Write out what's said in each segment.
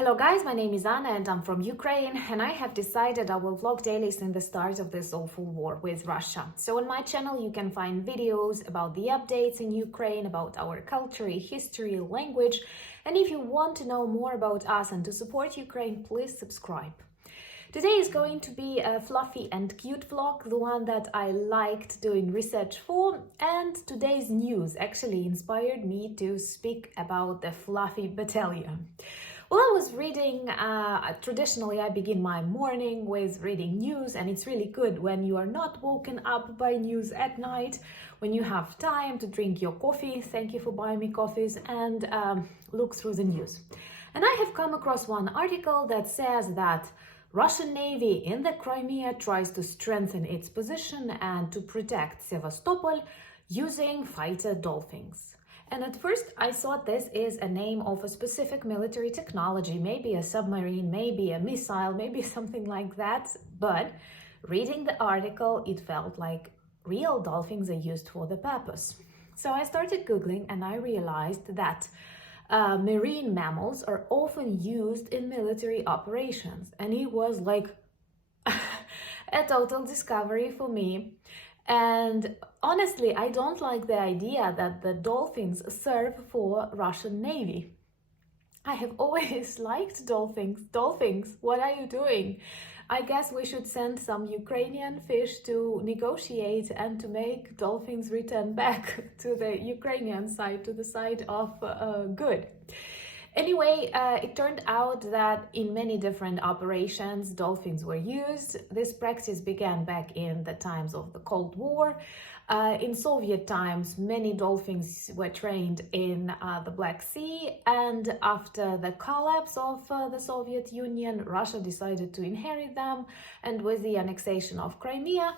Hello guys, my name is Anna and I'm from Ukraine, and I have decided I will vlog daily since the start of this awful war with Russia. So on my channel you can find videos about the updates in Ukraine, about our culture, history, language, and if you want to know more about us and to support Ukraine, please subscribe. Today is going to be a fluffy and cute vlog, the one that I liked doing research for, and today's news actually inspired me to speak about the fluffy battalion. Well, I was reading, traditionally I begin my morning with reading news, and it's really good when you are not woken up by news at night, when you have time to drink your coffee, thank you for buying me coffees, and look through the news. And I have come across one article that says that Russian Navy in the Crimea tries to strengthen its position and to protect Sevastopol using fighter dolphins. And at first I thought this is a name of a specific military technology, maybe a submarine, maybe a missile, maybe something like that. But reading the article, it felt like real dolphins are used for the purpose. So I started Googling and I realized that marine mammals are often used in military operations. And it was like a total discovery for me. And honestly, I don't like the idea that the dolphins serve for Russian Navy. I have always liked dolphins. Dolphins, what are you doing? I guess we should send some Ukrainian fish to negotiate and to make dolphins return back to the Ukrainian side, to the side of good. Anyway, it turned out that in many different operations, dolphins were used. This practice began back in the times of the Cold War. In Soviet times, many dolphins were trained in the Black Sea, and after the collapse of the Soviet Union, Russia decided to inherit them, and with the annexation of Crimea,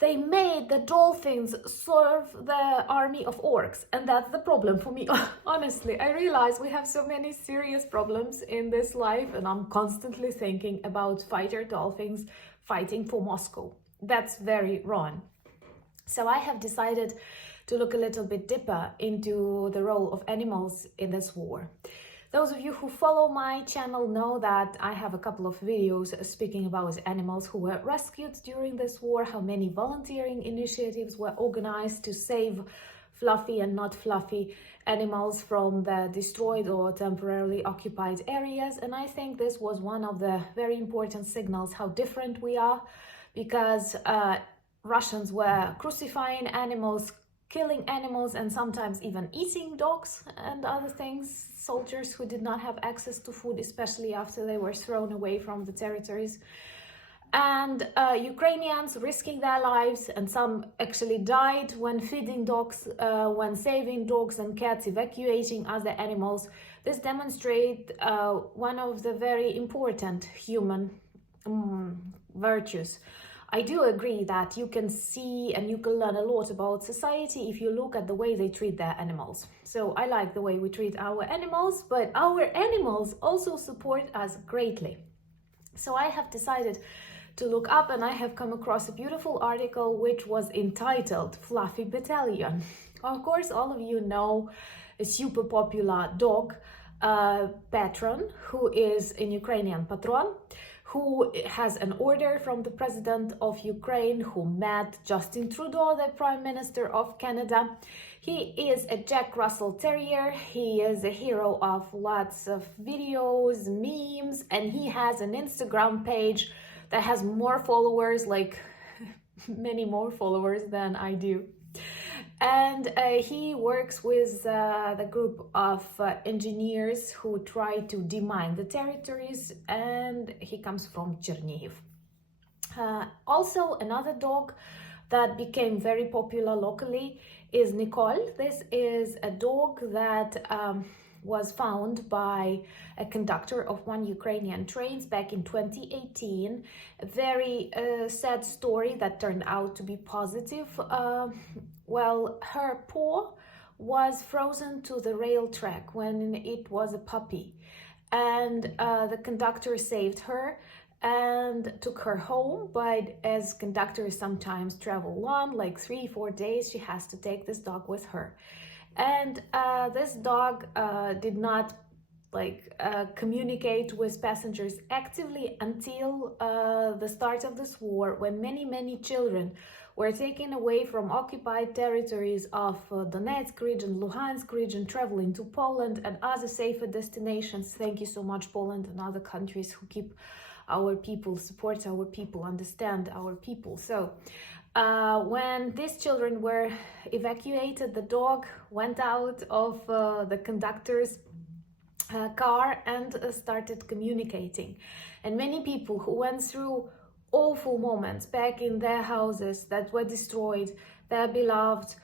they made the dolphins serve the army of orcs, and that's the problem for me. Honestly, I realize we have so many serious problems in this life, and I'm constantly thinking about fighter dolphins fighting for Moscow. That's very wrong. So I have decided to look a little bit deeper into the role of animals in this war. Those of you who follow my channel know that I have a couple of videos speaking about animals who were rescued during this war, how many volunteering initiatives were organized to save fluffy and not fluffy animals from the destroyed or temporarily occupied areas. And I think this was one of the very important signals how different we are, because Russians were crucifying animals, killing animals, and sometimes even eating dogs and other things, soldiers who did not have access to food, especially after they were thrown away from the territories. And Ukrainians risking their lives, and some actually died when feeding dogs, when saving dogs and cats, evacuating other animals. This demonstrates one of the very important human virtues. I do agree that you can see and you can learn a lot about society if you look at the way they treat their animals. So I like the way we treat our animals, but our animals also support us greatly. So I have decided to look up, and I have come across a beautiful article which was entitled Fluffy Battalion. Of course, all of you know a super popular dog, Patron, who is in Ukrainian Patron, who has an order from the president of Ukraine, who met Justin Trudeau, the Prime Minister of Canada. He is a Jack Russell Terrier. He is a hero of lots of videos, memes, and he has an Instagram page that has more followers, like many more followers than I do. And he works with the group of engineers who try to demine the territories, and he comes from Chernihiv. Also, another dog that became very popular locally is Nicole. This is a dog that was found by a conductor of one Ukrainian trains back in 2018. A very sad story that turned out to be positive. Well, her paw was frozen to the rail track when it was a puppy, and the conductor saved her and took her home. But as conductors sometimes travel long, like 3-4 days, she has to take this dog with her. And this dog did not communicate with passengers actively until the start of this war, when many children were taken away from occupied territories of Donetsk region, Luhansk region, traveling to Poland and other safer destinations. Thank you so much, Poland and other countries who keep our people, support our people, understand our people. So when these children were evacuated, the dog went out of the conductor's car and started communicating. And many people who went through awful moments back in their houses that were destroyed, their beloved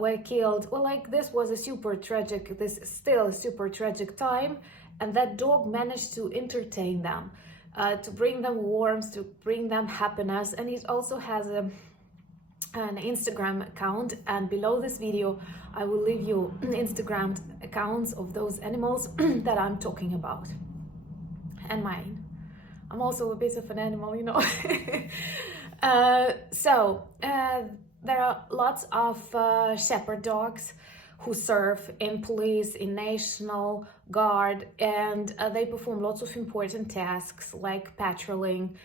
were killed, well, like, this was a super tragic, this is still a super tragic time, and that dog managed to entertain them, to bring them warmth, to bring them happiness. And it also has an Instagram account, and below this video I will leave you Instagram accounts of those animals that I'm talking about, and mine. I'm also a bit of an animal, you know. There are lots of shepherd dogs who serve in police, in National Guard, and they perform lots of important tasks like patrolling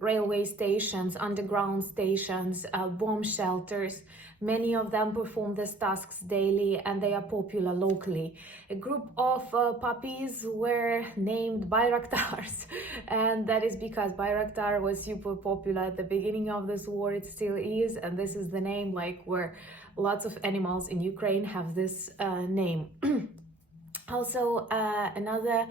railway stations, underground stations, bomb shelters. Many of them perform these tasks daily, and they are popular locally. A group of puppies were named Bayraktars, and that is because Bayraktar was super popular at the beginning of this war. It still is, and this is the name, like, where lots of animals in Ukraine have this name. Also, another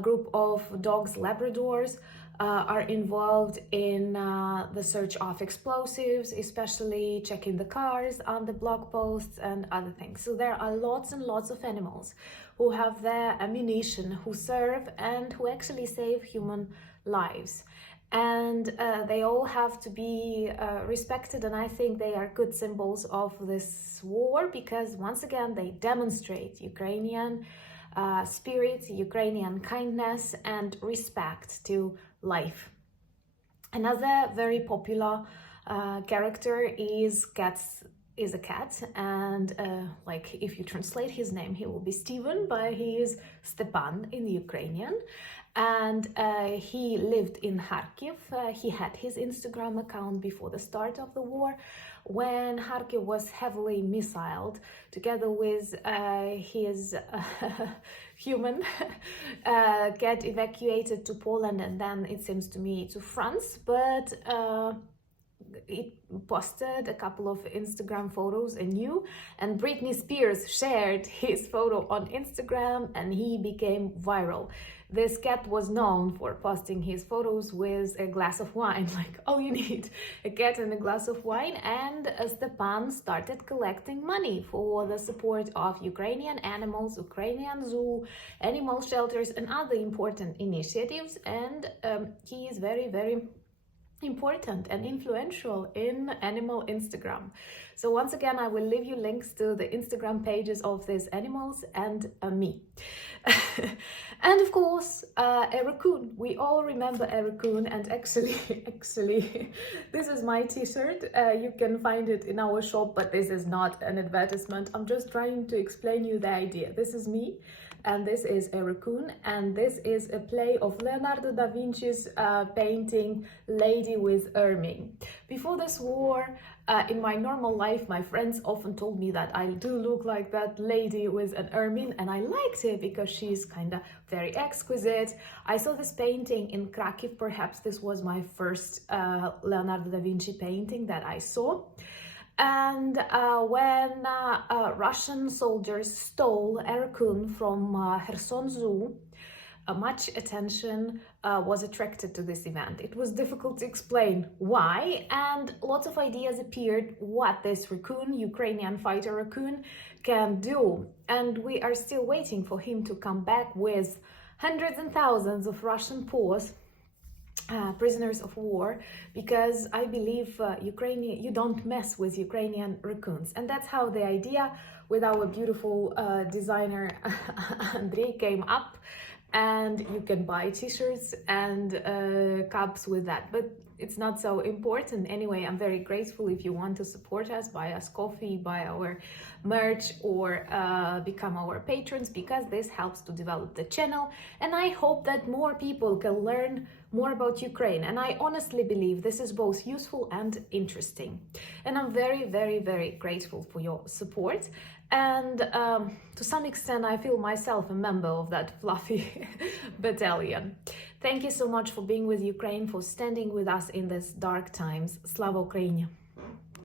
group of dogs, Labradors, are involved in the search of explosives, especially checking the cars on the blog posts and other things. So there are lots and lots of animals who have their ammunition, who serve and who actually save human lives. And they all have to be respected, and I think they are good symbols of this war, because once again they demonstrate Ukrainian spirit, Ukrainian kindness and respect to life. Another very popular character is a cat, and like, if you translate his name, he will be Steven, but he is Stepan in Ukrainian. And he lived in Kharkiv. He had his Instagram account before the start of the war, when Kharkiv was heavily missiled, together with his human get evacuated to Poland, and then it seems to me to France. But it posted a couple of Instagram photos anew, and Britney Spears shared his photo on Instagram, and he became viral. This cat was known for posting his photos with a glass of wine, like, all you need, a cat and a glass of wine. And Stepan started collecting money for the support of Ukrainian animals, Ukrainian zoo, animal shelters and other important initiatives. And he is very important and influential in animal Instagram. So once again, I will leave you links to the Instagram pages of these animals and me. And of course, a raccoon. We all remember a raccoon, and actually, this is my t-shirt. You can find it in our shop, but this is not an advertisement. I'm just trying to explain you the idea. This is me, and this is a raccoon, and this is a play of Leonardo da Vinci's painting Lady with Ermine. Before this war, in my normal life, my friends often told me that I do look like that lady with an ermine, and I liked it because she's kind of very exquisite. I saw this painting in Krakow. Perhaps this was my first Leonardo da Vinci painting that I saw. And when Russian soldiers stole a raccoon from Kherson Zoo, much attention was attracted to this event. It was difficult to explain why, and lots of ideas appeared what this raccoon, Ukrainian fighter raccoon, can do. And we are still waiting for him to come back with hundreds and thousands of Russian paws, prisoners of war, because I believe you don't mess with Ukrainian raccoons. And that's how the idea with our beautiful designer Andrei came up. and you can buy t-shirts and cups with that, but it's not so important. Anyway, I'm very grateful if you want to support us, buy us coffee, buy our merch, or become our patrons, because this helps to develop the channel. And I hope that more people can learn more about Ukraine. And I honestly believe this is both useful and interesting. And I'm very, very, very grateful for your support. And to some extent, I feel myself a member of that fluffy battalion. Thank you so much for being with Ukraine, for standing with us in these dark times. Slava Ukraini!